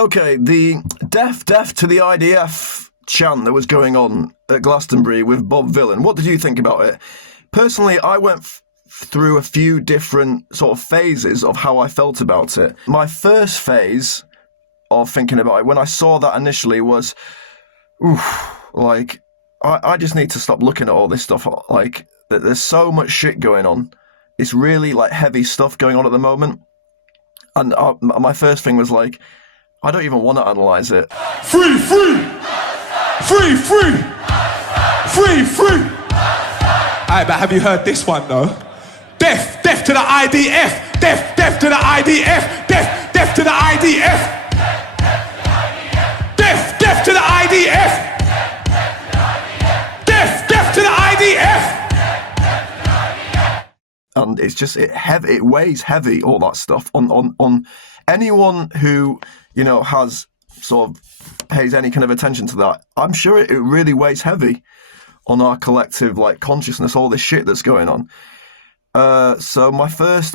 Okay, the death to the IDF chant that was going on at Glastonbury with Bob VYLAN. What did you think about it? Personally, I went through a few different sort of phases of how I felt about it. My first phase of thinking about it, when I saw that initially, was, like, I just need to stop looking at all this stuff. Like, there's so much shit going on. It's really, like, heavy stuff going on at the moment. And my first thing was, like, I don't even want to analyse it. Free, free! Free, free! Free, free! Alright, but have you heard this one, though? Death to the IDF! Death to the IDF! Death to the IDF! Death to the IDF! Death to the IDF! And it's just, it weighs heavy, all that stuff, on anyone who, you know, has sort of pays any kind of attention to that. I'm sure it really weighs heavy on our collective, like, consciousness, all this shit that's going on. So my first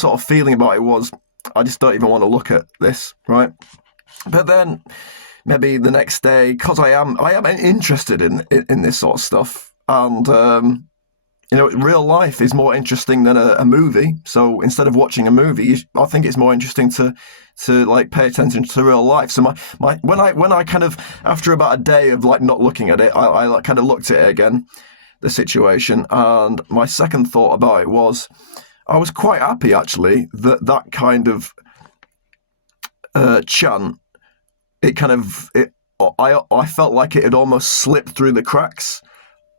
sort of feeling about it was, I just don't even want to look at this, right? But then maybe the next day, because I am interested in this sort of stuff, and you know, real life is more interesting than a movie. So instead of watching a movie, I think it's more interesting to like pay attention to real life. So when I kind of, after about a day of like not looking at it, I like kind of looked at it again, the situation, and my second thought about it was, I was quite happy actually that kind of chant, I felt like it had almost slipped through the cracks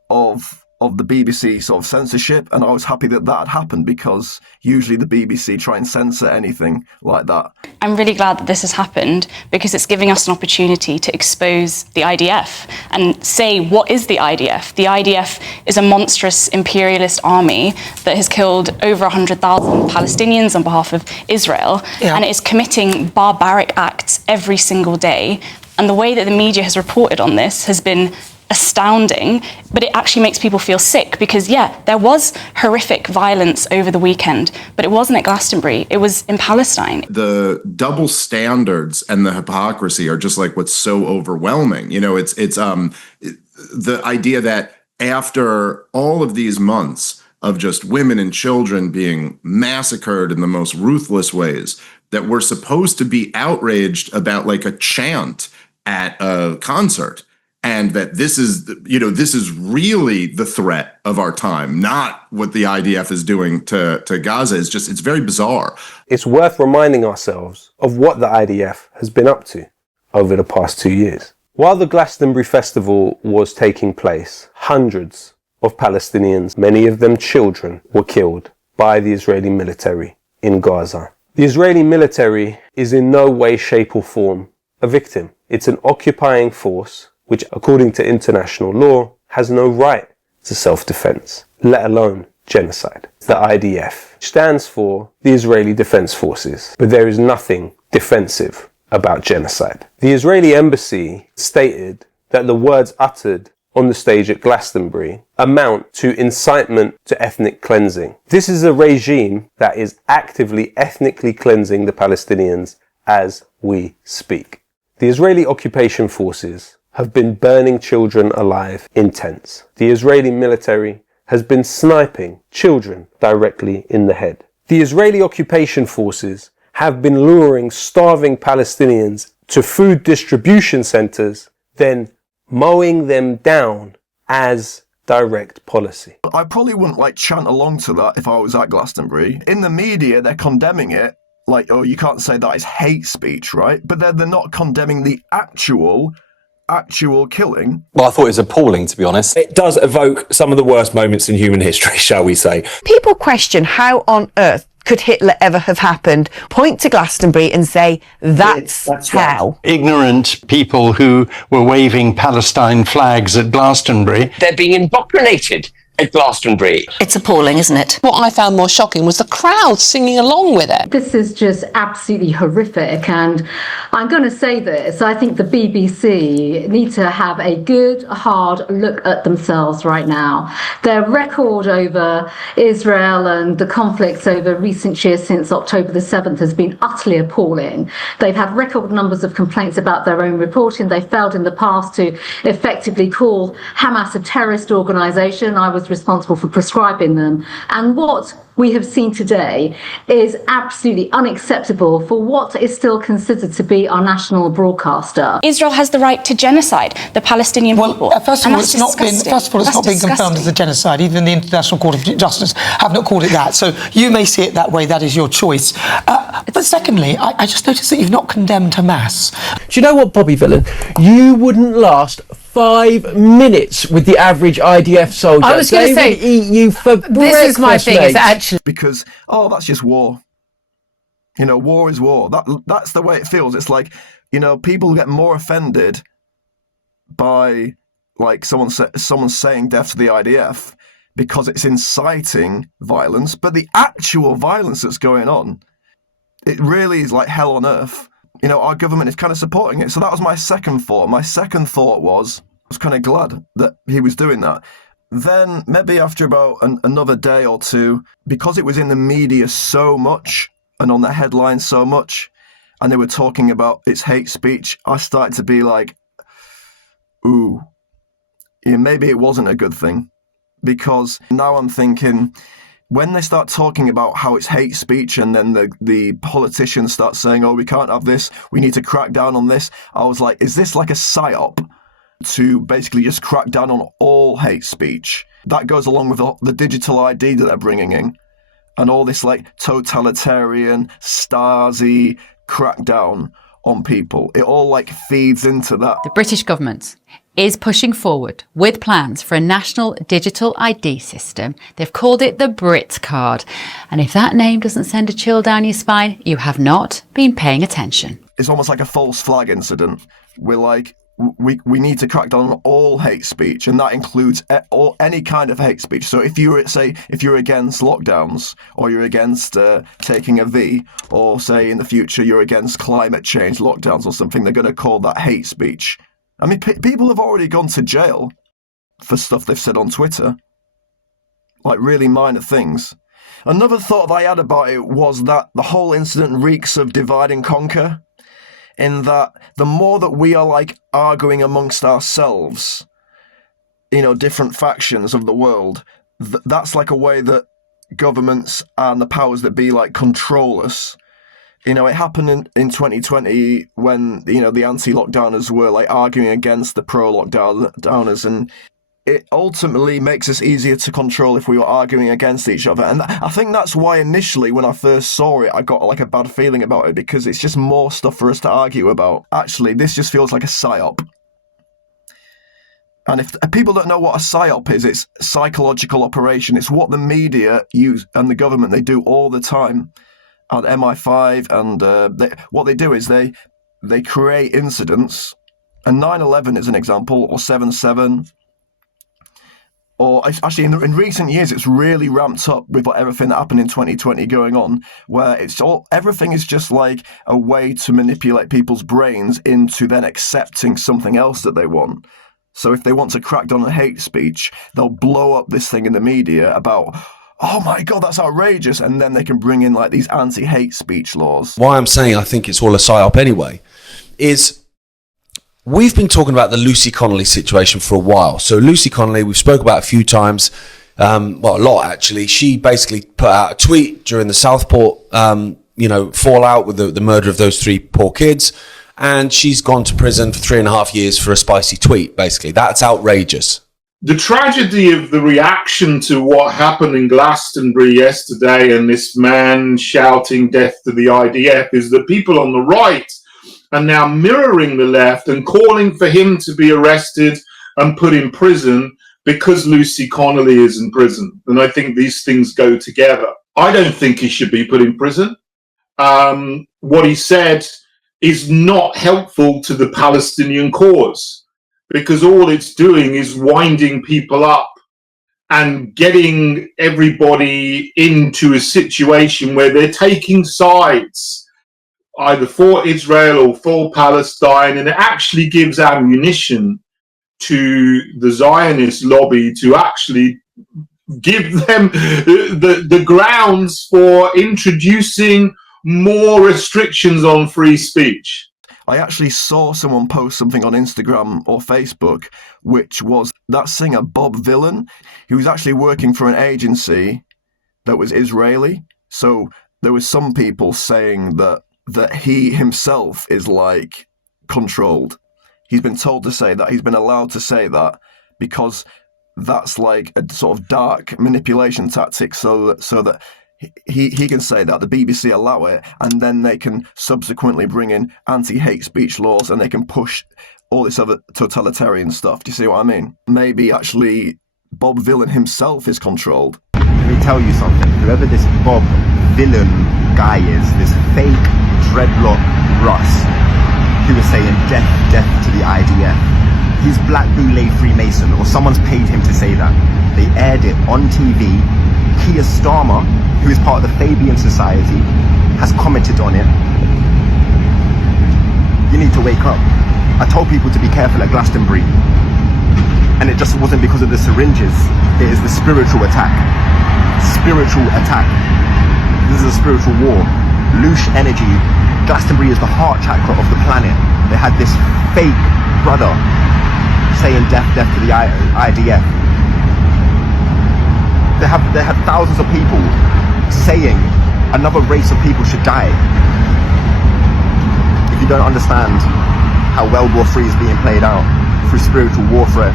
of the BBC sort of censorship, and I was happy that had happened, because usually the BBC try and censor anything like that. I'm really glad that this has happened, because it's giving us an opportunity to expose the IDF and say, what is the IDF? The IDF is a monstrous imperialist army that has killed over 100,000 Palestinians on behalf of Israel, and it is committing barbaric acts every single day. And the way that the media has reported on this has been astounding, but it actually makes people feel sick, because there was horrific violence over the weekend, but it wasn't at Glastonbury, it was in Palestine. The double standards and the hypocrisy are just like what's so overwhelming. You know, it's the idea that after all of these months of just women and children being massacred in the most ruthless ways, that we're supposed to be outraged about like a chant at a concert. And that this is really the threat of our time, not what the IDF is doing to Gaza. It's very bizarre. It's worth reminding ourselves of what the IDF has been up to over the past 2 years. While the Glastonbury Festival was taking place, hundreds of Palestinians, many of them children, were killed by the Israeli military in Gaza. The Israeli military is in no way, shape or form a victim. It's an occupying force which, according to international law, has no right to self-defense, let alone genocide. The IDF stands for the Israeli Defense Forces, but there is nothing defensive about genocide. The Israeli embassy stated that the words uttered on the stage at Glastonbury amount to incitement to ethnic cleansing. This is a regime that is actively ethnically cleansing the Palestinians as we speak. The Israeli occupation forces have been burning children alive in tents. The Israeli military has been sniping children directly in the head. The Israeli occupation forces have been luring starving Palestinians to food distribution centers, then mowing them down as direct policy. I probably wouldn't like chant along to that if I was at Glastonbury. In the media, they're condemning it, like, oh, you can't say that is hate speech, right? But they're not condemning the actual killing. Well, I thought it was appalling, to be honest. It does evoke some of the worst moments in human history, shall we say. People question how on earth could Hitler ever have happened, point to Glastonbury and say, that's how. Right. Ignorant people who were waving Palestine flags at Glastonbury. They're being indoctrinated at Glastonbury. It's appalling, isn't it? What I found more shocking was the crowd singing along with it. This is just absolutely horrific, and I'm going to say this, I think the BBC need to have a good, hard look at themselves right now. Their record over Israel and the conflicts over recent years since October the 7th has been utterly appalling. They've had record numbers of complaints about their own reporting. They failed in the past to effectively call Hamas a terrorist organisation. I was responsible for prescribing them. And what we have seen today is absolutely unacceptable for what is still considered to be our national broadcaster. Israel has the right to genocide the Palestinian people. First of all, it's not been confirmed as a genocide. Even the International Court of Justice have not called it that. So you may see it that way. That is your choice. But secondly, I just noticed that you've not condemned Hamas. Do you know what, Bobby VYLAN? You wouldn't last 5 minutes with the average IDF soldier. I was going to say, would eat you for this breakfast, is my thing. mate. Is actually Because that's just war. War is war. That's the way it feels. It's like people get more offended by like someone saying death to the IDF because it's inciting violence, but the actual violence that's going on, it really is like hell on earth. Our government is kind of supporting it. So that was my second thought. My second thought was, I was kind of glad that he was doing that. Then maybe after about another day or two, because it was in the media so much and on the headlines so much, and they were talking about its hate speech, I started to be like, ooh, maybe it wasn't a good thing. Because now I'm thinking, when they start talking about how it's hate speech and then the politicians start saying, oh, we can't have this, we need to crack down on this, I was like, is this like a psyop to basically just crack down on all hate speech? That goes along with the digital ID that they're bringing in and all this like totalitarian Stasi crackdown on people. It all like feeds into that. The British government is pushing forward with plans for a national digital ID system. They've called it the Brit card. And if that name doesn't send a chill down your spine, you have not been paying attention. It's almost like a false flag incident. We're like, we need to crack down on all hate speech, and that includes any kind of hate speech. So if you're against lockdowns, or you're against taking a V, or say in the future you're against climate change lockdowns or something, they're going to call that hate speech. I mean, people have already gone to jail for stuff they've said on Twitter, like really minor things. Another thought I had about it was that the whole incident reeks of divide and conquer, in that the more that we are like arguing amongst ourselves, different factions of the world, that's like a way that governments and the powers that be like control us. It happened in 2020 when, the anti-lockdowners were like arguing against the pro-lockdowners, and it ultimately makes us easier to control if we were arguing against each other. And I think that's why initially when I first saw it, I got like a bad feeling about it, because it's just more stuff for us to argue about. Actually, this just feels like a psyop. And if people don't know what a psyop is, it's psychological operation. It's what the media use and the government, they do all the time. And MI5, and what they do is they create incidents, and 9/11 is an example, or 7/7, or actually in recent years it's really ramped up with everything that happened in 2020 going on, where everything is just like a way to manipulate people's brains into then accepting something else that they want. So if they want to crack down on hate speech, they'll blow up this thing in the media about, oh my God, that's outrageous. And then they can bring in like these anti-hate speech laws. Why I'm saying I think it's all a psyop anyway is we've been talking about the Lucy Connolly situation for a while. So Lucy Connolly, we've spoke about a few times, a lot actually. She basically put out a tweet during the Southport, fallout with the murder of those 3 poor kids. And she's gone to prison for 3.5 years for a spicy tweet, basically. That's outrageous. The tragedy of the reaction to what happened in Glastonbury yesterday and this man shouting death to the IDF is that people on the right are now mirroring the left and calling for him to be arrested and put in prison because Lucy Connolly is in prison. And I think these things go together. I don't think he should be put in prison. What he said is not helpful to the Palestinian cause, because all it's doing is winding people up and getting everybody into a situation where they're taking sides, either for Israel or for Palestine, and it actually gives ammunition to the Zionist lobby to actually give them the grounds for introducing more restrictions on free speech. I actually saw someone post something on Instagram or Facebook, which was that singer Bob VYLAN. He was actually working for an agency that was Israeli. So there was some people saying that he himself is like controlled. He's been told to say that. He's been allowed to say that because that's like a sort of dark manipulation tactic, so that he can say that, the BBC allow it, and then they can subsequently bring in anti-hate speech laws, and they can push all this other totalitarian stuff. Do you see what I mean? Maybe actually Bob VYLAN himself is controlled. Let me tell you something. Whoever this Bob VYLAN guy is, this fake dreadlock Russ, who was saying death to the IDF, he's Black Boule Freemason, or someone's paid him to say that. They aired it on TV. Keir Starmer, who is part of the Fabian Society, has commented on it. You need to wake up. I told people to be careful at Glastonbury, and it just wasn't because of the syringes. It is the spiritual attack. Spiritual attack. This is a spiritual war. Loosh energy. Glastonbury is the heart chakra of the planet. They had this fake brother saying death to the IDF. They had thousands of people saying another race of people should die. If you don't understand how World War III is being played out through spiritual warfare,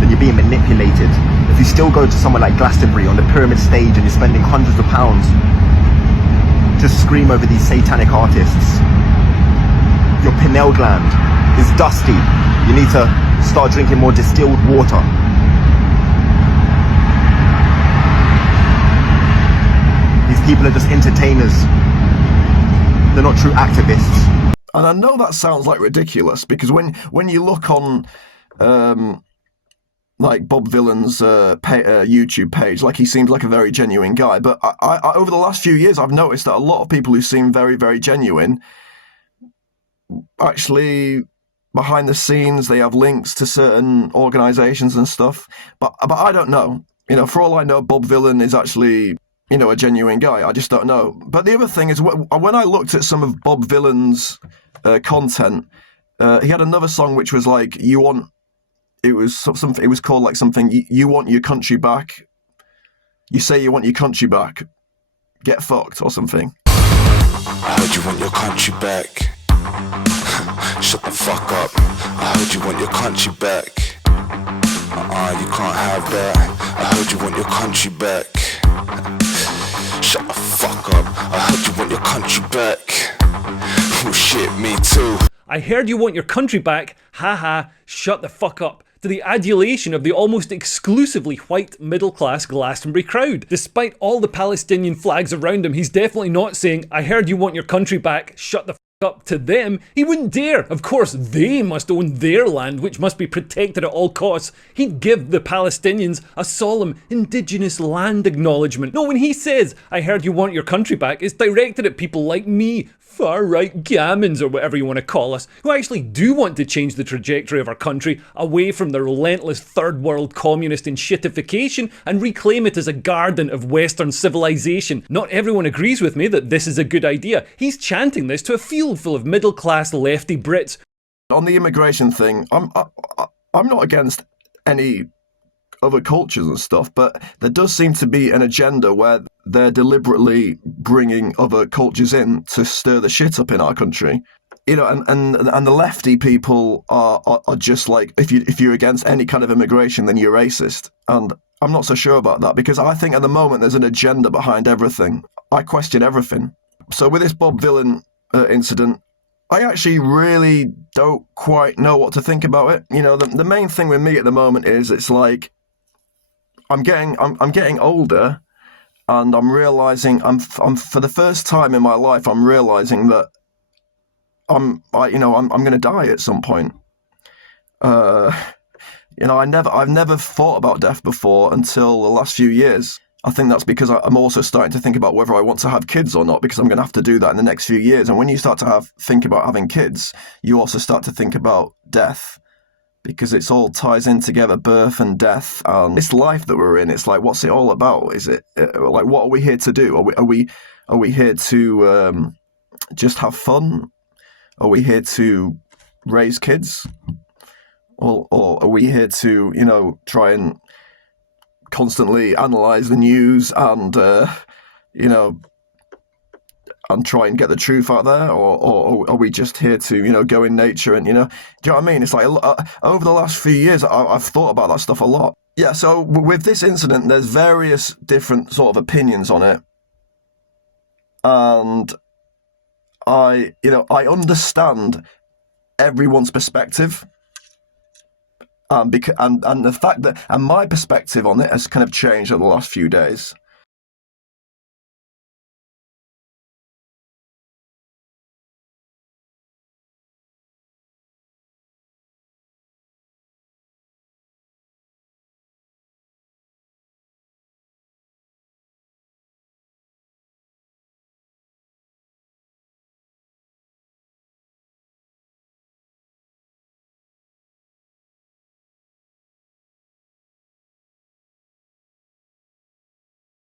then you're being manipulated. If you still go to somewhere like Glastonbury on the pyramid stage and you're spending hundreds of pounds to scream over these satanic artists, your pineal gland is dusty. You need to start drinking more distilled water. These people are just entertainers. They're not true activists. And I know that sounds like ridiculous, because when you look on like Bob VYLAN's YouTube page, like, he seems like a very genuine guy. But I over the last few years, I've noticed that a lot of people who seem very, very genuine, actually behind the scenes, they have links to certain organizations and stuff. But I don't know. You know, for all I know, Bob VYLAN is actually, you know, a genuine guy. I just don't know. But the other thing is, when I looked at some of Bob VYLAN's content, he had another song which was like, it was called like something, you want your country back. You say you want your country back. Get fucked or something. I heard you want your country back. Shut the fuck up. I heard you want your country back. You can't have that. I heard you want your country back. Shut the fuck up. I heard you want your country back. Oh shit, me too. I heard you want your country back. Haha, shut the fuck up. To the adulation of the almost exclusively white middle-class Glastonbury crowd. Despite all the Palestinian flags around him, he's definitely not saying, I heard you want your country back, shut the fuck up. To them. He wouldn't dare. Of course, they must own their land, which must be protected at all costs. He'd give the Palestinians a solemn indigenous land acknowledgement. No, when he says, I heard you want your country back, it's directed at people like me, far-right gammons, or whatever you want to call us, who actually do want to change the trajectory of our country away from the relentless third world communist enshittification and reclaim it as a garden of Western civilization. Not everyone agrees with me that this is a good idea. He's chanting this to a field full of middle-class lefty Brits. On the immigration thing, I'm not against any other cultures and stuff, but there does seem to be an agenda where they're deliberately bringing other cultures in to stir the shit up in our country. You know, and the lefty people are just like, if you're against any kind of immigration, then you're racist. And I'm not so sure about that, because I think at the moment there's an agenda behind everything. I question everything. So with this Bob VYLAN incident, I actually really don't quite know what to think about it. You know, the main thing with me at the moment is, it's like, I'm getting older, and I'm realizing I'm for the first time in my life, I'm realizing that I'm going to die at some point. You know, I've never thought about death before until the last few years. I think that's because I'm also starting to think about whether I want to have kids or not, because I'm going to have to do that in the next few years. And when you start to think about having kids, you also start to think about death, because it's all ties in together, birth and death, and this life that we're in. It's like, what's it all about? Is it like, what are we here to do? Are we here to just have fun? Are we here to raise kids? Or are we here to, you know, try and constantly analyze the news and, you know, and try and get the truth out there? Or are we just here to, you know, go in nature and, you know, do you know what I mean? It's like, over the last few years, I've thought about that stuff a lot. Yeah, so with this incident, there's various different sort of opinions on it. And I understand everyone's perspective. And the fact that, and my perspective on it has kind of changed over the last few days.